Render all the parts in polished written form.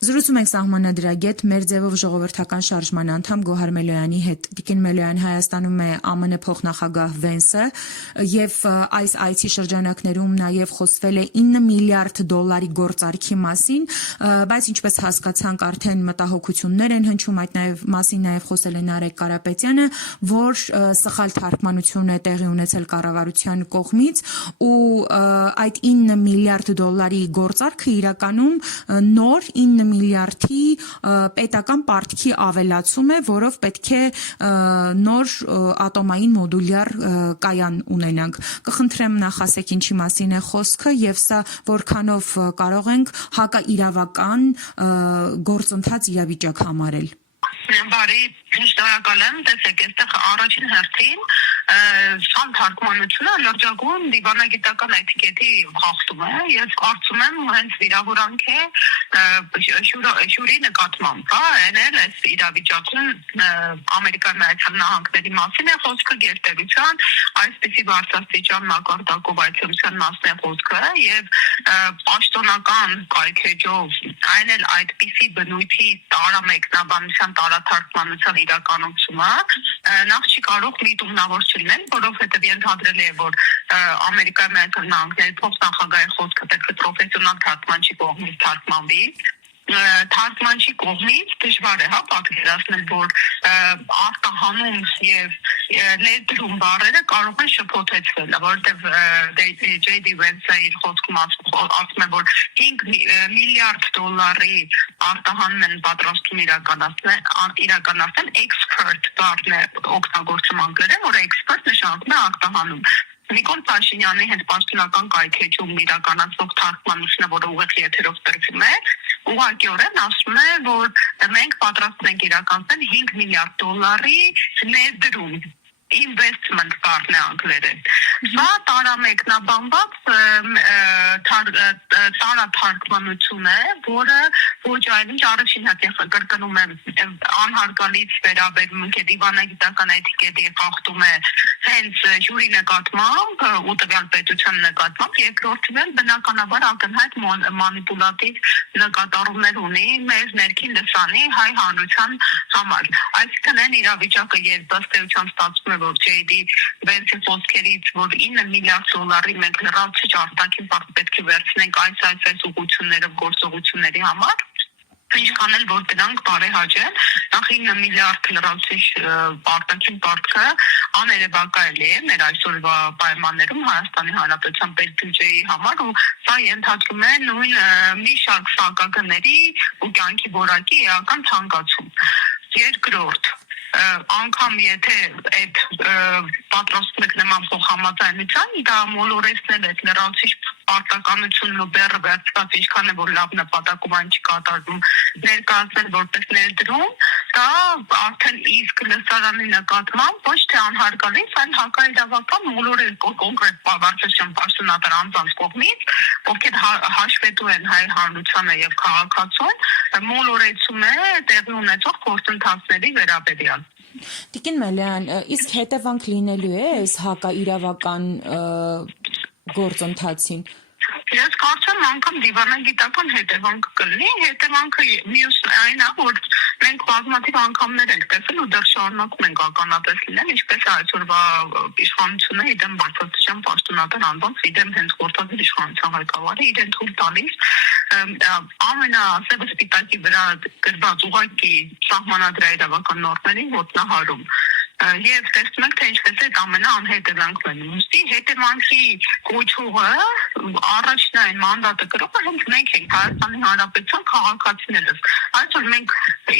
Զրուցում ենք սահմանադրագետ մեր ձևով ժողովրդական շարժման անդամ Գոհար Մելոյանի հետ։ Տիկին Մելոյան Հայաստանում է ԱՄՆ փոխնախագահ Վենսը եւ այս այցի շրջանակներում նաեւ խոսվել է 9 միլիարդ դոլարի գործարքի մասին, բայց ինչպես հասկացանք արդեն մտահոգություններ են հնչում, այդ մասին նաեւ խոսել է Նարեկ Կարապետյանը, որ սխալ թարգմանություն է տեղի ունեցել կառավարության կողմից ու այդ 9 միլիարդ դոլարի գործարքը իրականում նոր 9 միլիարդի պետական պարտքի ավելացում է, որով պետք է նոր ատոմային մոդուլյար կայան ունենանք։ Կխնդրեմ նախասեք ինչի մասին է խոսքը եւ սա որքանով կարող ենք հակաիրավական գործընթաց իրավիճակ համարել։ Բարի, շնորհակալ եմ, տեսեք, այստեղ առաջին հերթին սան թարգմանությունը լրջագույն դիվանագիտական էտիկետի խախտում է եւ կարծում եմ հենց վիրավորանք է շուրի նկատմամբ, այն էլ այս իրավիճակում Ամերիկայի Միացյալ Նահանգների մասին է խոսքը գերտերության այսպիսի բարձրաստիճան մակարդակով այցելության մասն է խոսքը եւ պաշտոնական կայքեջով այն էլ այդպիսի բնույթի տարամեկնաբանության տարաթարգմանության իրականացումը նախ չի կարող միտումնավոր չլինել, որովհետև ենթադրել է, որ Ամերիկայի Միացյալ Նահանգների փոխնախագահի խոսքը պետք է պրոֆեսիոնալ թարգմանչի կողմից թարգմանվի։ Թարգմանչի կողմից դժվար է պատկերացնել, որ արտահանում եւ ներդրում բառերը կարող են շփոթեցվել, որովհետեւ J.D. Vance-ը իր խոսքում ասում է, որ 5 միլիարդ դոլարի արտահանում են պատրաստում իրականացնել expert բառն է օգտագործում անգլերեն, որը expert նշանակում է արտահանում։ Նիկոլ Փաշինյանի հետ պաշտոնական կայքեջում իրականացվող թարգմանությունը, որը ուղիղ եթերով տրվում է, ուղղակիորեն ասում է, որ մենք պատրաստ ենք իրականացնել 5 միլիարդ դոլարի ներդրում investment բառն է անգլերեն։ Սա տարամեկնաբանված տարաթարգմանություն է, որը ոչ այլ ինչ առաջին հատիխ կրկնում է անհարգալից վերաբերմունք է դիվանագիտական էտիկետի խախտում է հենց ժյուրի նկատմամբ ու տվյալ պետության նկատմամբ, երկրորդն էլ բնականաբար ակնհայտ մանիպուլատիվ նկատառումներ ունի մեր ներքին լսանի հայ հանրության համար։ Այսինքն այն իրավիճակը, երբ ըստ էության ստացվում է, որ J.D. Vance-ի խոսքերից, որ 9 միլիարդ դոլարի մենք լրացուցիչ արտաքին պարտք պետք է վերցնենք այս ուղղություններով գործողությունների համար, ինչքան էլ որ դրանք բարեհաճեն, նախ 9 միլիարդ լրացուցիչ արտաքին պարտքը աներևակայելի է մեր այսօրվա պայմաններում Հայաստանի Հանրապետության պետբյուջեի համար ու սա ենթադրում է նույն մի շարք սակագների ու կյանքի որակի էական թանկացում։ Երկրորդ, անգամ եթե այդ պատրաստում եք նման փոխհամաձայնության, դա մոլորեցնել է լրացուցիչ պարտականությունն ու բեռը վերցված ինչքան է որ լավ նպատակով այն չկատարվում, ներկայացնել որպես ներդրում, դա արդեն իսկ լսարանի նկատմամբ ոչ թե անհարգալից, այլ հակաիրավական մոլորել կոնկրետ բարձրաստիճան պաշտոնատար անձանց կողմից, ովքեր հաշվետու են հայ հանրությանը եւ քաղաքացուն, մոլորեցում է տեղի ունեցող գործընթացների վերաբերյալ։ Տիկին Մելոյան, իսկ հետևանք լինելու է այս հակաիրավական գործընթացին։ Ես կարծում անգամ դիվանագիտական հետևանք կլինի, հետևանքը մյուս այն է, որ մենք բազմաթիվ անգամներ ենք տեսել ու դեռ շարունակում ենք ականատես լինել, ինչպես այսօրվա իշխանությունը իրեն բարձրաստիճան պաշտոնատար անձանց իրեն հենց գործադիր իշխանության ղեկավարը իրեն թույլ տալիս ամենասևը սպիտակի վրա գրված ուղղակի սահմանադրայրավական նորմերին ոտնահարում։ Եվ տեսնում ենք, թե ինչպես է ամենաանհետևանքն է։ Ուստի հետևանքի կոչողը առաջնային մանդատը կրողը հենց մենք ենք Հայաստանի Հանրապետության քաղաքացիներս։ Այսօր մենք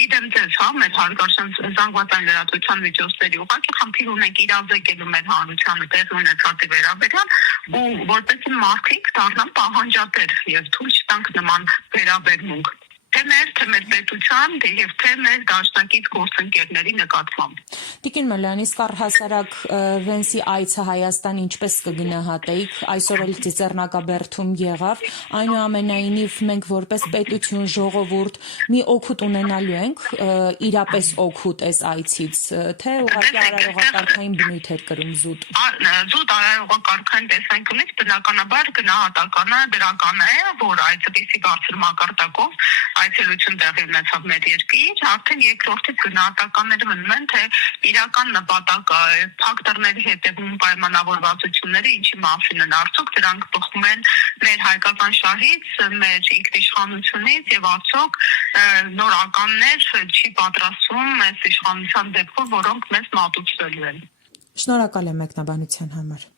իդեմ ձեզ, մեր հարգարժան զանգվածային լրատվության միջոցների ուղղակի խնդիր ունենք իրազեկելու մեր հանրությանը տեղի ունեցածի վերաբերյալ ու որպեսզի մարդիկ դառնան պահանջատեր եւ թույլ չտանք նման վերաբերմունք։ Թե մեր պետության եւ թե մեր դաշնակից գործընկերների նկատմամբ։ Տիկին Մելոյան, իսկ առհասարակ Վենսի այցը Հայաստան ինչպես կգնահատեիք, այսօր էլ ծիծեռնակաբերդում եղավ, այնուամենայնիվ մենք որպես պետություն, ժողովուրդ մի օգուտ ունենալու ենք, իրապես օգուտ այս այցից, թե ուղղակի արարողակարգային բնույթ էր կրում զուտ։ Զուտ արարողակարգային տեսանկյունից բնականաբար գնահատականը դրական է, որ այդպիսի բարձր մակարդակով այցելություն տեղի ունեցավ մեր երկիր, արդեն երկրորդից գնահատականները մնում են, թե իրական նպատակը փակ դռների հետևում պայմանավորվածությունները ինչի մասին են, արդյոք դրանք բխում են մեր հայկական շահից, մեր ինքնիշխանությունից եւ արդյոք նոր ականներ չի պատրաստվում այս իշխանության դեպքում, որոնք մեզ մատուցվելու են։ Շնորհակալ եմ մեկնաբանության համար։